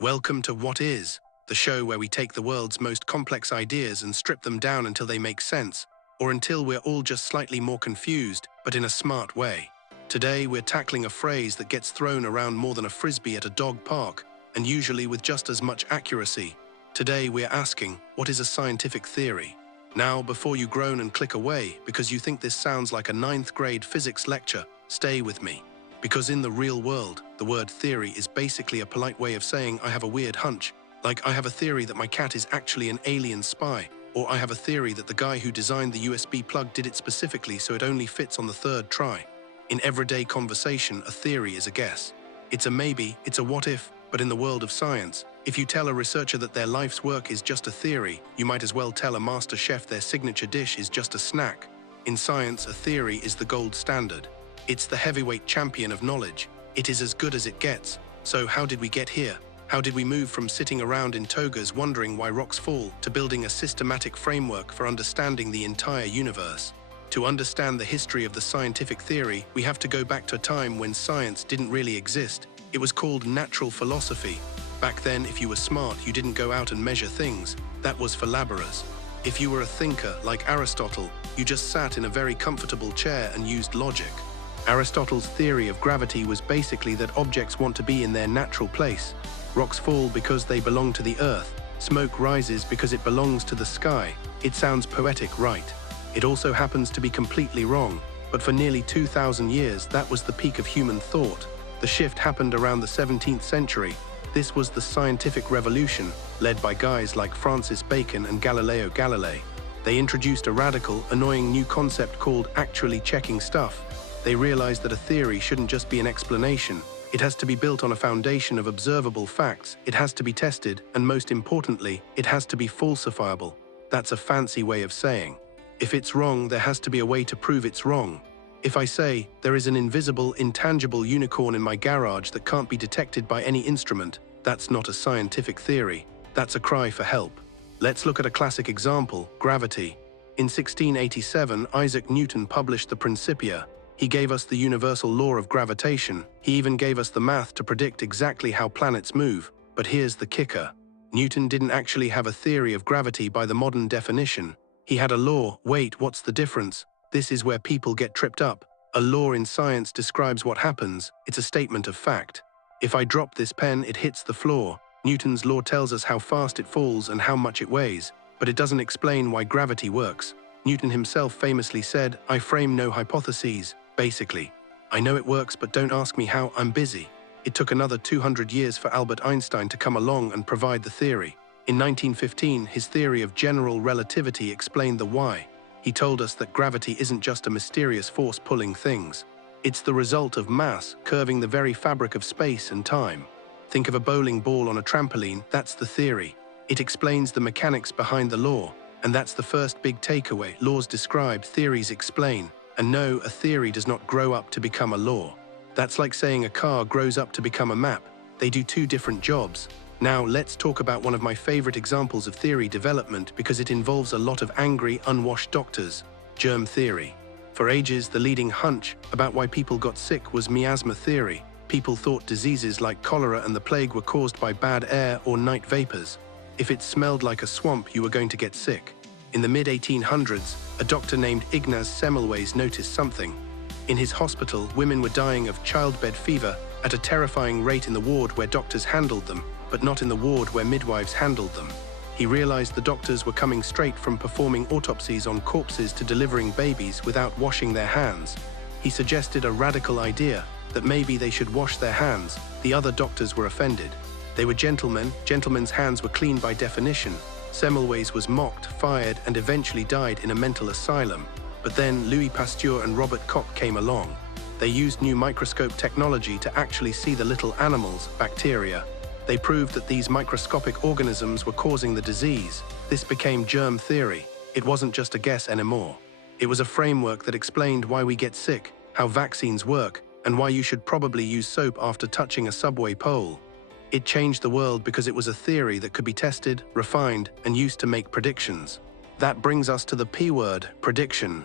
Welcome to What Is, the show where we take the world's most complex ideas and strip them down until they make sense, or until we're all just slightly more confused, but in a smart way. Today, we're tackling a phrase that gets thrown around more than a frisbee at a dog park, and usually with just as much accuracy. Today, we're asking, what is a scientific theory? Now, before you groan and click away because you think this sounds like a ninth grade physics lecture, stay with me. Because in the real world, the word theory is basically a polite way of saying I have a weird hunch, like I have a theory that my cat is actually an alien spy, or I have a theory that the guy who designed the USB plug did it specifically so it only fits on the third try. In everyday conversation, a theory is a guess. It's a maybe, it's a what if, but in the world of science, if you tell a researcher that their life's work is just a theory, you might as well tell a master chef their signature dish is just a snack. In science, a theory is the gold standard. It's the heavyweight champion of knowledge. It is as good as it gets. So how did we get here? How did we move from sitting around in togas wondering why rocks fall to building a systematic framework for understanding the entire universe? To understand the history of the scientific theory, we have to go back to a time when science didn't really exist. It was called natural philosophy. Back then, if you were smart, you didn't go out and measure things. That was for laborers. If you were a thinker, like Aristotle, you just sat in a very comfortable chair and used logic. Aristotle's theory of gravity was basically that objects want to be in their natural place. Rocks fall because they belong to the earth. Smoke rises because it belongs to the sky. It sounds poetic, right? It also happens to be completely wrong. But for nearly 2,000 years, that was the peak of human thought. The shift happened around the 17th century. This was the scientific revolution, led by guys like Francis Bacon and Galileo Galilei. They introduced a radical, annoying new concept called actually checking stuff. They realized that a theory shouldn't just be an explanation. It has to be built on a foundation of observable facts. It has to be tested, and most importantly, it has to be falsifiable. That's a fancy way of saying, if it's wrong, there has to be a way to prove it's wrong. If I say, there is an invisible, intangible unicorn in my garage that can't be detected by any instrument, that's not a scientific theory. That's a cry for help. Let's look at a classic example, gravity. In 1687, Isaac Newton published the Principia. He gave us the universal law of gravitation. He even gave us the math to predict exactly how planets move. But here's the kicker. Newton didn't actually have a theory of gravity by the modern definition. He had a law. Wait, what's the difference? This is where people get tripped up. A law in science describes what happens. It's a statement of fact. If I drop this pen, it hits the floor. Newton's law tells us how fast it falls and how much it weighs, but it doesn't explain why gravity works. Newton himself famously said, "I frame no hypotheses." Basically, I know it works, but don't ask me how, I'm busy. It took another 200 years for Albert Einstein to come along and provide the theory. In 1915, his theory of general relativity explained the why. He told us that gravity isn't just a mysterious force pulling things. It's the result of mass curving the very fabric of space and time. Think of a bowling ball on a trampoline, that's the theory. It explains the mechanics behind the law, and that's the first big takeaway. Laws describe, theories explain. And no, a theory does not grow up to become a law. That's like saying a car grows up to become a map. They do two different jobs. Now, let's talk about one of my favorite examples of theory development because it involves a lot of angry, unwashed doctors: germ theory. For ages, the leading hunch about why people got sick was miasma theory. People thought diseases like cholera and the plague were caused by bad air or night vapors. If it smelled like a swamp, you were going to get sick. In the mid-1800s, a doctor named Ignaz Semmelweis noticed something. In his hospital, women were dying of childbed fever at a terrifying rate in the ward where doctors handled them, but not in the ward where midwives handled them. He realized the doctors were coming straight from performing autopsies on corpses to delivering babies without washing their hands. He suggested a radical idea, that maybe they should wash their hands. The other doctors were offended. They were gentlemen. Gentlemen's hands were clean by definition. Semmelweis was mocked, fired, and eventually died in a mental asylum. But then Louis Pasteur and Robert Koch came along. They used new microscope technology to actually see the little animals, bacteria. They proved that these microscopic organisms were causing the disease. This became germ theory. It wasn't just a guess anymore. It was a framework that explained why we get sick, how vaccines work, and why you should probably use soap after touching a subway pole. It changed the world because it was a theory that could be tested, refined, and used to make predictions. That brings us to the P word, prediction.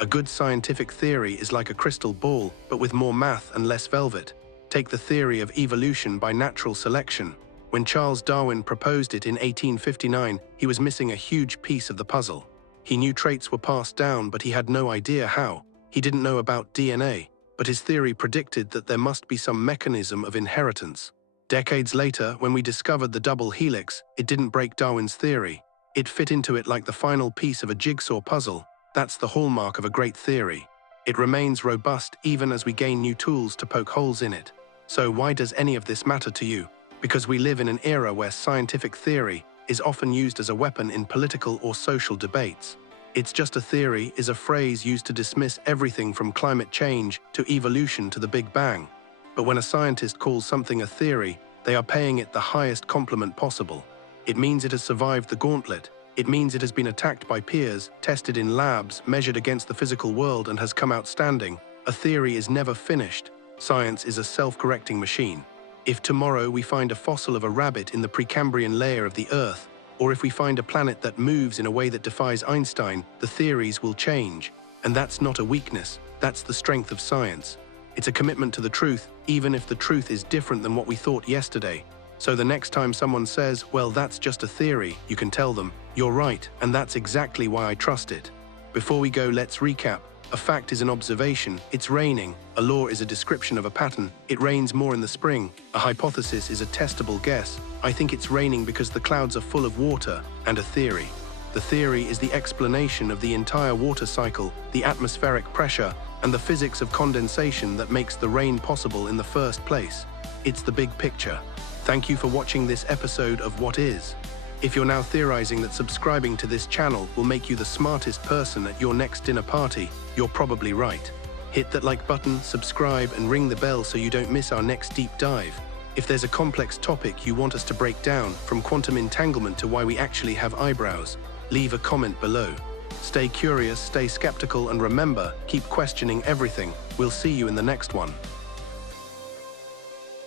A good scientific theory is like a crystal ball, but with more math and less velvet. Take the theory of evolution by natural selection. When Charles Darwin proposed it in 1859, he was missing a huge piece of the puzzle. He knew traits were passed down, but he had no idea how. He didn't know about DNA, but his theory predicted that there must be some mechanism of inheritance. Decades later, when we discovered the double helix, it didn't break Darwin's theory. It fit into it like the final piece of a jigsaw puzzle. That's the hallmark of a great theory. It remains robust even as we gain new tools to poke holes in it. So why does any of this matter to you? Because we live in an era where scientific theory is often used as a weapon in political or social debates. "It's just a theory" is a phrase used to dismiss everything from climate change to evolution to the Big Bang. But when a scientist calls something a theory, they are paying it the highest compliment possible. It means it has survived the gauntlet. It means it has been attacked by peers, tested in labs, measured against the physical world, and has come out standing. A theory is never finished. Science is a self-correcting machine. If tomorrow we find a fossil of a rabbit in the Precambrian layer of the Earth, or if we find a planet that moves in a way that defies Einstein, the theories will change. And that's not a weakness, that's the strength of science. It's a commitment to the truth, even if the truth is different than what we thought yesterday. So the next time someone says, "Well, that's just a theory," you can tell them, "You're right, and that's exactly why I trust it." Before we go, let's recap. A fact is an observation. It's raining. A law is a description of a pattern. It rains more in the spring. A hypothesis is a testable guess. I think it's raining because the clouds are full of water. And a theory. The theory is the explanation of the entire water cycle, the atmospheric pressure, and the physics of condensation that makes the rain possible in the first place. It's the big picture. Thank you for watching this episode of What Is. If you're now theorizing that subscribing to this channel will make you the smartest person at your next dinner party, you're probably right. Hit that like button, subscribe, and ring the bell so you don't miss our next deep dive. If there's a complex topic you want us to break down, from quantum entanglement to why we actually have eyebrows, leave a comment below. Stay curious, stay skeptical, and remember, keep questioning everything. We'll see you in the next one.